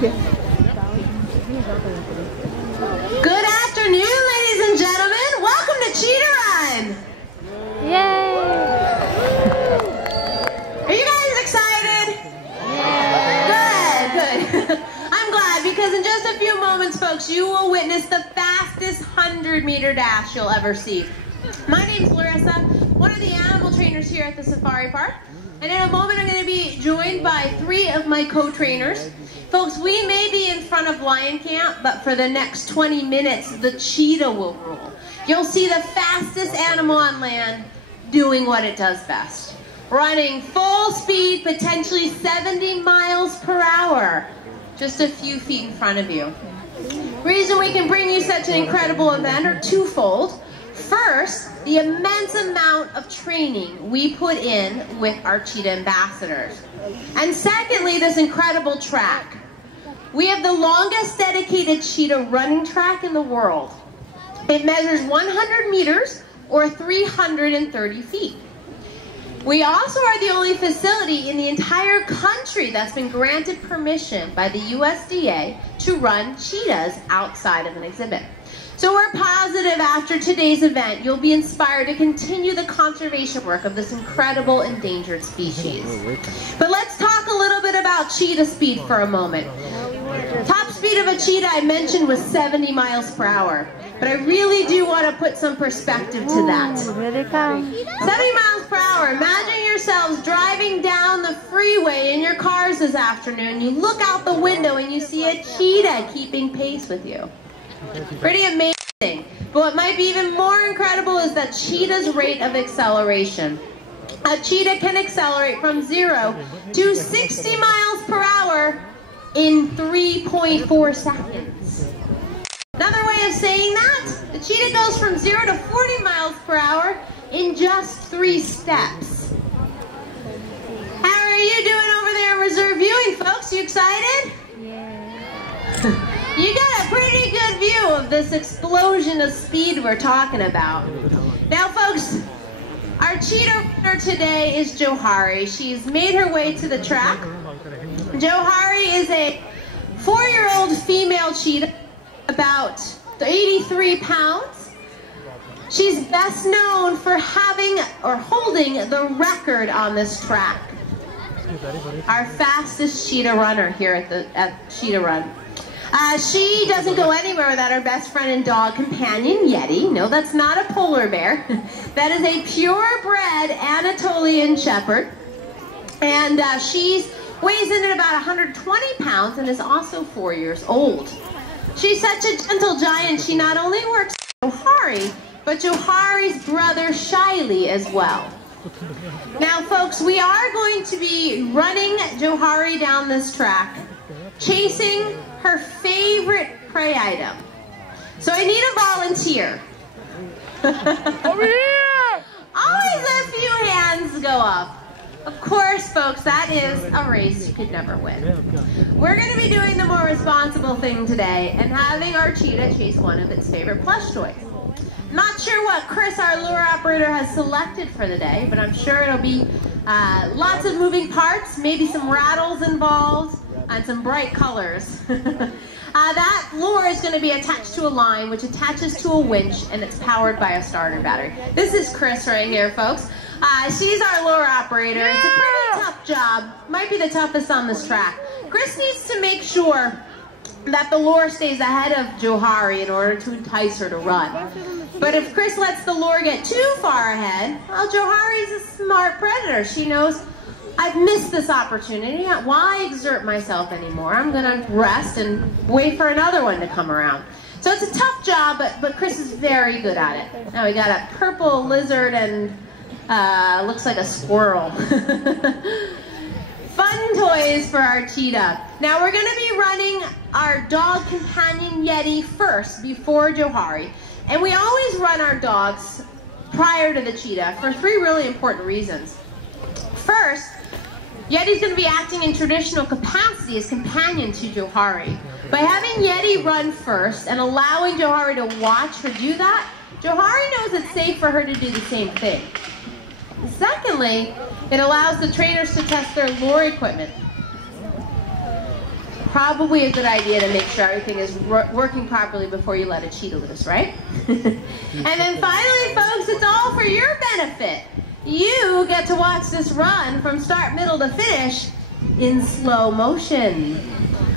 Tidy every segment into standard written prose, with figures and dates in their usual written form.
Good afternoon, ladies and gentlemen. Welcome to Cheetah Run. Yay! Are you guys excited? Good. I'm glad because in just a few moments, folks, you will witness the fastest 100-meter dash you'll ever see. My name's Larissa, one of the animal trainers here at the Safari Park. And in a moment, I'm going to be joined by 3 of my co-trainers. Folks, we may be in front of Lion Camp, but for the next 20 minutes, the cheetah will rule. You'll see the fastest animal on land doing what it does best. Running full speed, potentially 70 miles per hour, just a few feet in front of you. Reason we can bring you such an incredible event are twofold. First, the immense amount of training we put in with our cheetah ambassadors. And secondly, this incredible track. We have the longest dedicated cheetah running track in the world. It measures 100 meters or 330 feet. We also are the only facility in the entire country that's been granted permission by the USDA to run cheetahs outside of an exhibit. So we're positive after today's event, you'll be inspired to continue the conservation work of this incredible endangered species. But let's talk a little bit about cheetah speed for a moment. Top speed of a cheetah I mentioned was 70 miles per hour. But I really do want to put some perspective to that. 70 miles per hour. Imagine yourselves driving down the freeway in your cars this afternoon. You look out the window and you see a cheetah keeping pace with you. Pretty amazing. But what might be even more incredible is that cheetah's rate of acceleration. A cheetah can accelerate from 0 to 60 miles per hour in 3.4 seconds. Another way of saying that, the cheetah goes from 0 to 40 miles per hour in just 3 steps. How are you doing over there in reserve viewing, folks? You excited? Yeah. You got a pretty good view of this explosion of speed we're talking about. Now, folks, our cheetah runner today is Johari. She's made her way to the track. Johari is a 4-year-old female cheetah, about 83 pounds. She's best known for having or holding the record on this track. Our fastest cheetah runner here at Cheetah Run. She doesn't go anywhere without her best friend and dog companion, Yeti. No, that's not a polar bear. That is a purebred Anatolian Shepherd. And she weighs in at about 120 pounds and is also 4 years old. She's such a gentle giant, she not only works with Johari, but Johari's brother Shiley as well. Now folks, we are going to be running Johari down this track, chasing her favorite prey item. So I need a volunteer. Over here! Always a few hands go up. Of course, folks, that is a race you could never win. We're going to be doing the more responsible thing today and having our cheetah chase one of its favorite plush toys. Not sure what Chris, our lure operator, has selected for the day, but I'm sure it'll be lots of moving parts, maybe some rattles involved, and some bright colors. That lure is going to be attached to a line, which attaches to a winch, and it's powered by a starter battery. This is Chris right here, folks. She's our lure operator. It's a pretty tough job. Might be the toughest on this track. Chris needs to make sure that the lure stays ahead of Johari in order to entice her to run. But if Chris lets the lure get too far ahead, well, Johari's a smart predator. She knows, I've missed this opportunity. Why exert myself anymore? I'm going to rest and wait for another one to come around. So it's a tough job, but Chris is very good at it. Now we got a purple lizard and looks like a squirrel. Fun toys for our cheetah. Now we're going to be running our dog companion Yeti first before Johari. And we always run our dogs prior to the cheetah for 3 really important reasons. First, Yeti's going to be acting in traditional capacity as companion to Johari. By having Yeti run first and allowing Johari to watch her do that, Johari knows it's safe for her to do the same thing. Secondly, it allows the trainers to test their lure equipment. probably a good idea to make sure everything is working properly before you let a cheetah loose, right? And then finally, folks, it's all for your benefit. You get to watch this run from start, middle to finish in slow motion.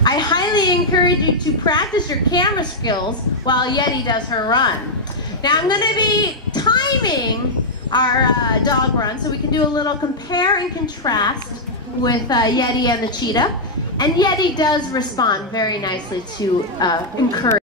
I highly encourage you to practice your camera skills while Yeti does her run. Now I'm going to be timing our dog run so we can do a little compare and contrast with Yeti and the cheetah. And Yeti does respond very nicely to encourage.